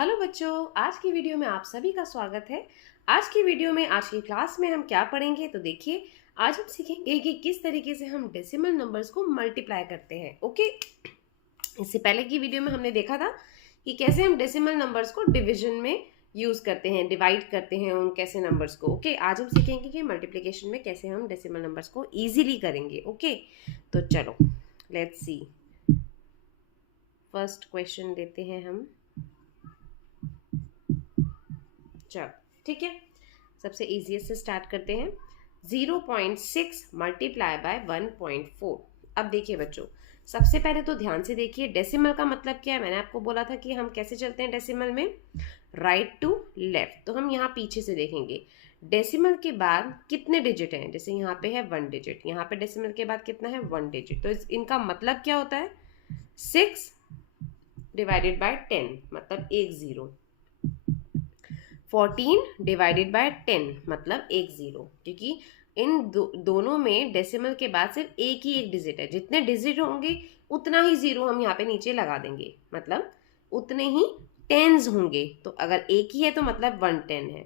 Hello बच्चों, आज की वीडियो में आप सभी का स्वागत है। आज की वीडियो में आज की क्लास में हम क्या पढ़ेंगे तो देखिए, आज हम सीखेंगे कि किस तरीके से हम डेसिमल नंबर्स को मल्टीप्लाई करते हैं। ओके, इससे पहले की वीडियो में हमने देखा था कि कैसे हम डेसिमल नंबर्स को डिवीजन में यूज करते हैं, डिवाइड करते हैं उन कैसे नंबर्स को। ओके, आज हम सीखेंगे कि मल्टीप्लिकेशन में कैसे हम डेसिमल नंबर्स को इजीली करेंगे। ओके, तो चलो लेट्स सी। फर्स्ट क्वेश्चन देते हैं हम। चलो ठीक है, सबसे इजीएस्ट से स्टार्ट करते हैं। 0.6 मल्टीप्लाई बाय 1.4। अब देखिए बच्चों, सबसे पहले तो ध्यान से देखिए, डेसिमल का मतलब क्या है। मैंने आपको बोला था कि हम कैसे चलते हैं डेसिमल में, राइट टू लेफ्ट। तो हम यहाँ पीछे से देखेंगे डेसिमल के बाद कितने डिजिट हैं। जैसे यहाँ पे है 1 डिजिट, यहाँ पे डेसिमल के बाद कितना है 1 डिजिट। तो इनका मतलब क्या होता है, 6 डिवाइडेड बाय 10 मतलब 1 0। 14 डिवाइडेड बाय 10 मतलब 1 0, क्योंकि इन दोनों में डेसिमल के बाद सिर्फ एक डिजिट है। जितने डिजिट होंगे उतना ही जीरो हम यहाँ पे नीचे लगा देंगे, मतलब उतने ही टेंस होंगे। तो अगर एक ही है तो मतलब 110 है,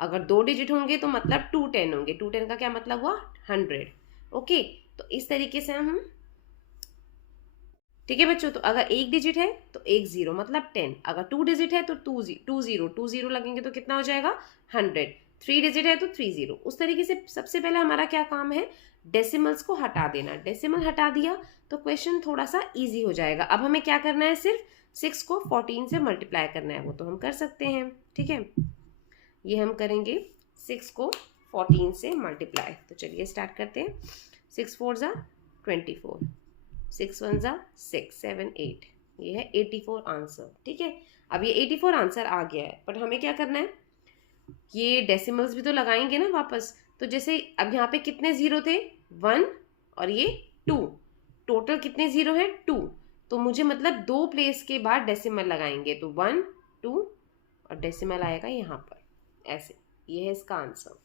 अगर 2 डिजिट होंगे तो मतलब 210 होंगे। 210 का क्या मतलब हुआ, 100। ओके, तो इस तरीके से हम, ठीक है बच्चों। तो अगर एक डिजिट है तो 1 0 मतलब 10, अगर 2 डिजिट है तो 2 0 लगेंगे तो कितना हो जाएगा 100। 3 डिजिट है तो 3 0। उस तरीके से सबसे पहले हमारा क्या काम है, डेसिमल्स को हटा देना। डेसिमल हटा दिया तो क्वेश्चन थोड़ा सा इजी हो जाएगा। अब हमें क्या करना है, सिर्फ 6 को 14 से मल्टीप्लाई करना है, वो तो हम कर सकते हैं। ठीक है, ये हम करेंगे 6 को 14 से मल्टीप्लाई। तो चलिए स्टार्ट करते हैं। 6 4 ज़ा 24, 6 1 ज़ा 6 7 8, ये है 84 आंसर। ठीक है, अब ये 84 आंसर आ गया है, बट हमें क्या करना है, ये डेसिमल्स भी तो लगाएंगे ना वापस। तो जैसे अब यहाँ पे कितने जीरो थे, 1 और ये 2, टोटल कितने जीरो हैं 2। तो मुझे मतलब 2 प्लेस के बाद डेसिमल लगाएंगे, तो 1 2 और डेसिमल आएगा यहाँ पर, ऐसे। ये है इसका आंसर।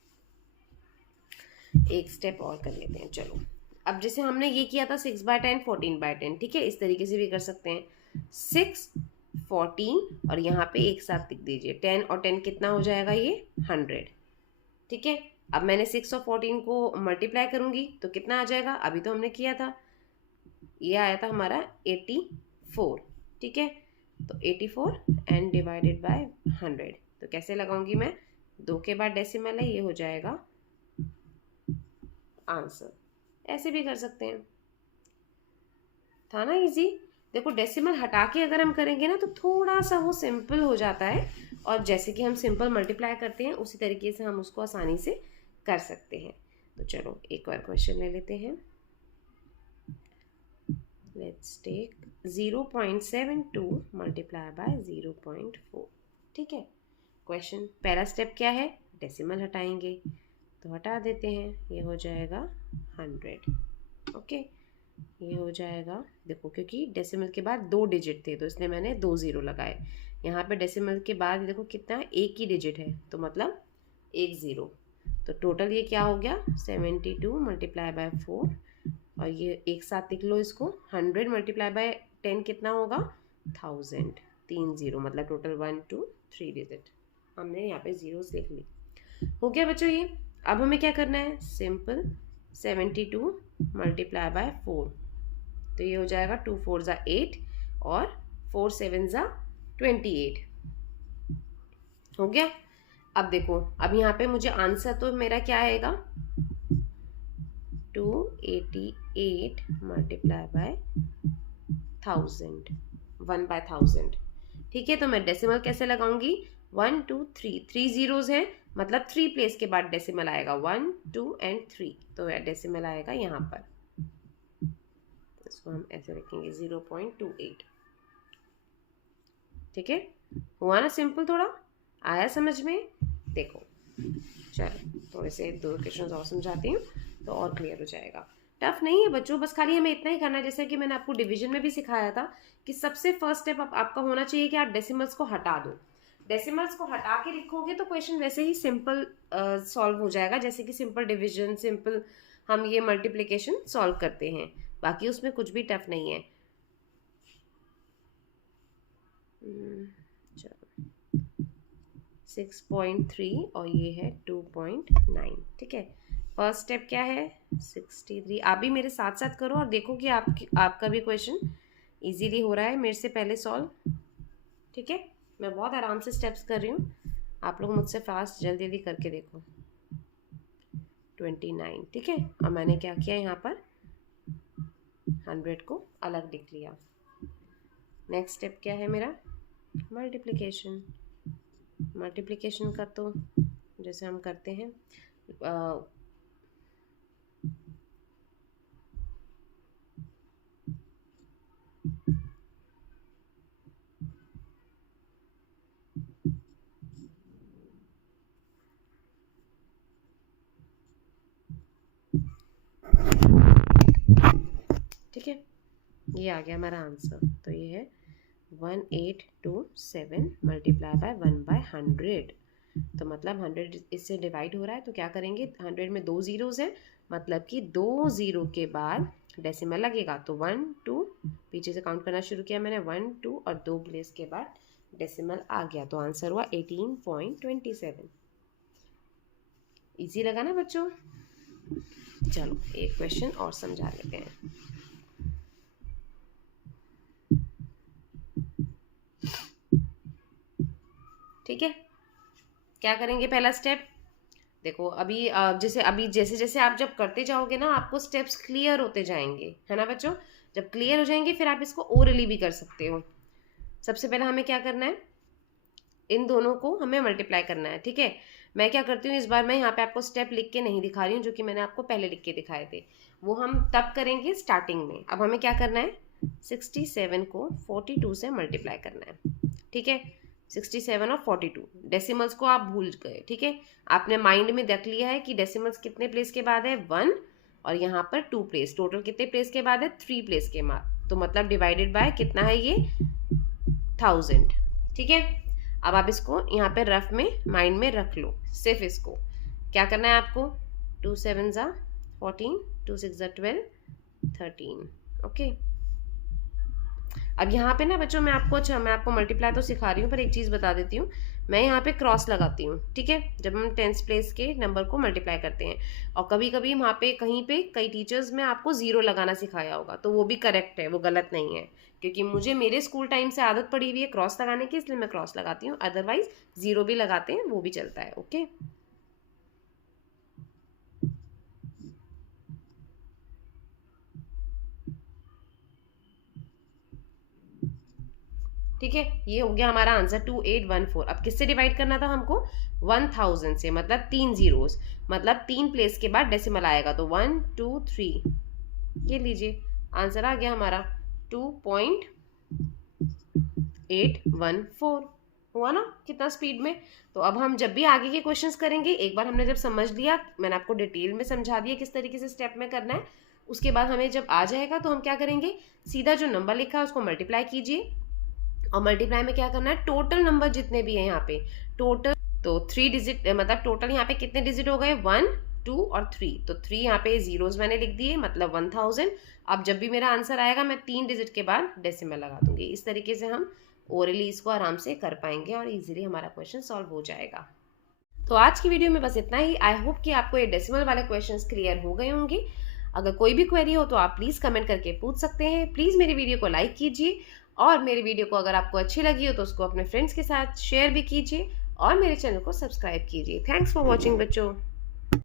एक स्टेप और कर लेते हैं। चलो, अब जैसे हमने ये किया था 6 बाय 10 14 बाय 10, ठीक है, इस तरीके से भी कर सकते हैं। 6 14 और यहाँ पे एक साथ लिख दीजिए 10 और 10 कितना हो जाएगा, ये 100। ठीक है, अब मैंने 6 और 14 को मल्टीप्लाई करूंगी तो कितना आ जाएगा, अभी तो हमने किया था, ये आया था हमारा 84। ठीक है, तो 84 एंड डिवाइडेड बाय 100। तो कैसे लगाऊंगी मैं, 2 के बाद डेसिमल है, ये हो जाएगा आंसर। ऐसे भी कर सकते हैं, था ना इजी। देखो, डेसिमल हटा के अगर हम करेंगे ना तो थोड़ा सा वो सिंपल हो जाता है, और जैसे कि हम सिंपल मल्टीप्लाई करते हैं उसी तरीके से हम उसको आसानी से कर सकते हैं। तो चलो एक और क्वेश्चन ले लेते हैं। Let's take 0.72 multiply by 0.4। ठीक है, क्वेश्चन पहला स्टेप क्या है, डेसिमल हटाएंगे, तो हटा देते हैं, ये हो जाएगा 100। ओके, ये हो जाएगा, देखो क्योंकि डेसिमल के बाद 2 डिजिट थे तो इसलिए मैंने 2 0 लगाए। यहाँ पे डेसिमल के बाद देखो कितना है, एक ही डिजिट है, तो मतलब 1 0। तो टोटल ये क्या हो गया, 72 मल्टीप्लाई बाय 4, और ये एक साथ लिख लो इसको, 100 मल्टीप्लाई बाय 10 कितना होगा 1000। 3 0 मतलब टोटल 1 2 3 डिजिट, हमने यहाँ पे जीरोस लिख ली। हो गया बच्चों ये। अब हमें क्या करना है, सिंपल 72 मल्टीप्लाई बाय 4, तो ये हो जाएगा 2 4 ज़ा 8 और 4 7 ज़ा 28। हो गया। अब देखो, अब यहाँ पे मुझे आंसर तो मेरा क्या आएगा, 288 मल्टीप्लाई बाय 1000, 1 बाय 1000। ठीक है, तो मैं डेसिमल कैसे लगाऊंगी, 1 2 3, 3 जीरोज हैं मतलब 3 प्लेस के बाद डेसिमल आएगा, 1 2 एंड 3, तो डेसिमल आएगा यहाँ पर। इसको हम ऐसे रखेंगे 0.28। ठीक है, हुआ ना सिंपल, थोड़ा आया समझ में। देखो चलो थोड़े से 2 क्वेश्चन और समझाती हूँ तो और क्लियर हो जाएगा। टफ नहीं है बच्चों, बस खाली हमें इतना ही करना है, जैसे कि मैंने आपको डिवीजन में भी सिखाया था कि सबसे फर्स्ट स्टेप आपका होना चाहिए कि आप डेसिमल्स को हटा दो। डेसिमल्स को हटा के लिखोगे तो क्वेश्चन वैसे ही सिंपल सॉल्व हो जाएगा, जैसे कि सिंपल डिवीजन, सिंपल हम ये मल्टीप्लिकेशन सॉल्व करते हैं, बाकी उसमें कुछ भी टफ नहीं है। चलो 6.3 और ये है 2.9। ठीक है, फर्स्ट स्टेप क्या है 63। आप भी मेरे साथ साथ करो और देखो कि आपका भी क्वेश्चन इजीली हो रहा है मेरे से पहले सॉल्व। ठीक है, मैं बहुत आराम से स्टेप्स कर रही हूँ, आप लोग मुझसे फास्ट जल्दी जल्दी करके देखो। 29। ठीक है, और मैंने क्या किया यहाँ पर 100 को अलग लिख लिया। नेक्स्ट स्टेप क्या है मेरा मल्टीप्लिकेशन। मल्टीप्लिकेशन का तो जैसे हम करते हैं ठीक है, ये आ गया हमारा आंसर। तो ये है 1827 मल्टीप्लाई बाय 1/100। तो मतलब 100 इससे डिवाइड हो रहा है, तो क्या करेंगे 100 में 2 ज़ीरोज़ हैं, मतलब कि 2 ज़ीरो के बाद डेसिमल लगेगा। तो 1 2 पीछे से काउंट करना शुरू किया मैंने, 1 2 और 2 प्लेस के बाद डेसिमल आ गया, तो आंसर हुआ 18.27। इजी लगा ना बच्चों? चलो एक क्वेश्चन और समझा लेते हैं। ठीक है, क्या करेंगे पहला स्टेप देखो, अभी जैसे जैसे आप जब करते जाओगे ना आपको स्टेप्स क्लियर होते जाएंगे, है ना बच्चों? जब क्लियर हो जाएंगे फिर आप इसको ओरली भी कर सकते हो। सबसे पहले हमें क्या करना है, इन दोनों को हमें मल्टीप्लाई करना है। ठीक है, मैं क्या करती हूँ इस बार मैं यहाँ पे आपको स्टेप लिख के नहीं दिखा रही हूँ, जो कि मैंने आपको पहले लिख के दिखाए थे, वो हम तब करेंगे स्टार्टिंग में। अब हमें क्या करना है 67 को 42 से मल्टीप्लाई करना है। ठीक है, 67 और 42 डेसिमल्स को आप भूल गए। ठीक है, आपने माइंड में देख लिया है कि डेसिमल्स कितने प्लेस के बाद है 1 और यहाँ पर 2 प्लेस, टोटल कितने प्लेस के बाद है 3 प्लेस के बाद, तो मतलब डिवाइडेड बाय कितना है ये 1000। ठीक है, अब आप इसको यहाँ पे रफ में माइंड में रख लो। सिर्फ इसको क्या करना है आपको 2 7 ज़ा 14, 2 6 ज़ा 12, 13। ओके, अब यहाँ पे ना बच्चों मैं आपको मल्टीप्लाई तो सिखा रही हूँ, पर एक चीज़ बता देती हूँ, मैं यहाँ पे क्रॉस लगाती हूँ। ठीक है, जब हम 10th प्लेस के नंबर को मल्टीप्लाई करते हैं, और कभी कभी वहाँ पे कहीं पे कई टीचर्स में आपको 0 लगाना सिखाया होगा, तो वो भी करेक्ट है, वो गलत नहीं है, क्योंकि मुझे मेरे स्कूल टाइम से आदत पड़ी हुई है क्रॉस लगाने की, इसलिए मैं क्रॉस लगाती हूँ, अदरवाइज 0 भी लगाते हैं वो भी चलता है। ओके, ठीक है, ये हो गया हमारा आंसर 2814। अब किससे डिवाइड करना था हमको 1000 से, मतलब 3 जीरोस, मतलब 3 प्लेस के बाद डेसिमल आएगा, तो 1 2 3, ये लीजिए आंसर आ गया हमारा 2.814। हुआ ना कितना स्पीड में? तो अब हम जब भी आगे के क्वेश्चंस करेंगे, एक बार हमने जब समझ लिया, मैंने आपको डिटेल में समझा दिया किस तरीके से स्टेप में करना है, उसके बाद हमें जब आ जाएगा तो हम क्या करेंगे, सीधा जो नंबर लिखा है उसको मल्टीप्लाई कीजिए, और मल्टीप्लाई में क्या करना है टोटल नंबर जितने भी हैं यहाँ पे टोटल, तो 3 डिजिट, मतलब टोटल यहाँ पे कितने डिजिट हो गए 1 2 और 3, तो 3 यहाँ पे जीरोस मैंने लिख दिए, मतलब 1000। अब जब भी मेरा आंसर आएगा मैं 3 डिजिट के बाद डेसिमल लगा दूंगी। इस तरीके से हम ओरली इसको आराम से कर पाएंगे और इजीली हमारा क्वेश्चन सॉल्व हो जाएगा। तो आज की वीडियो में बस इतना ही। आई होप कि आपको ये डेसिमल वाले क्वेश्चंस क्लियर हो गए होंगे। अगर कोई भी क्वेरी हो तो आप प्लीज़ कमेंट करके पूछ सकते हैं। प्लीज़ मेरी वीडियो को लाइक कीजिए, और मेरी वीडियो को अगर आपको अच्छी लगी हो तो उसको अपने फ्रेंड्स के साथ शेयर भी कीजिए, और मेरे चैनल को सब्सक्राइब कीजिए। थैंक्स फॉर वॉचिंग बच्चों।